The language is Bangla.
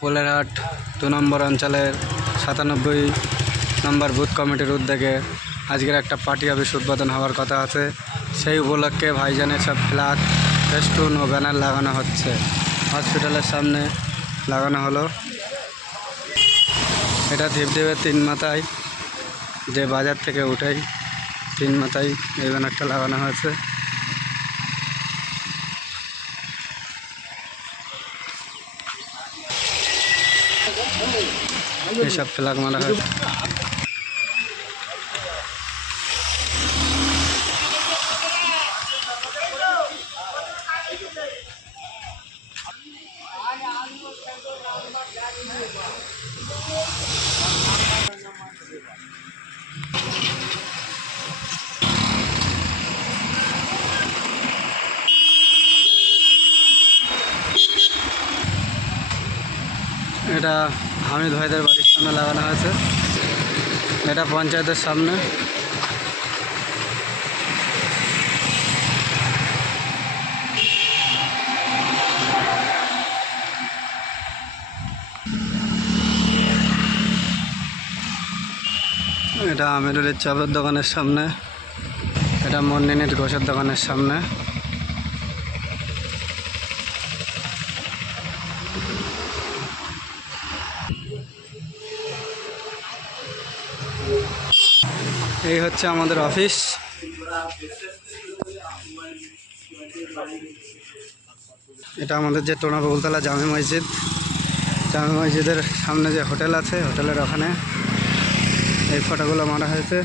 পোলেরহাট 2 নম্বর অঞ্চলের 97 নম্বর বুথ কমিটির উদ্যোগে আজকের একটা পার্টি অফিস উদ্বোধন হওয়ার কথা আছে। সেই উপলক্ষে ভাইজানের সব ফ্ল্যাগ, ফেস্টুন ও ব্যানার লাগানো হচ্ছে। হসপিটালের সামনে লাগানো হলো। এটা ধীপদেবের 3 মাথায়, যে বাজার থেকে উঠেই 3 মাথায় এই ব্যানারটা লাগানো হয়েছে। এইসব ফ্ল্যাগ মারা হয়েছে। এটা হামিদ ভাইদের বাড়ির সামনে লাগানো হয়েছে। এটা পঞ্চায়েতের সামনে। এটা আমিরুলের চাপের দোকানের সামনে। এটা মন্দিনীর গোসের দোকানের সামনে। এই হচ্ছে আমাদের অফিস। এটা আমাদের যে টোনা বহুতলা জামে মসজিদ, জামে মসজিদের সামনে যে হোটেল আছে, হোটেলের ওখানে এই ফটোগুলো মারা হয়েছে।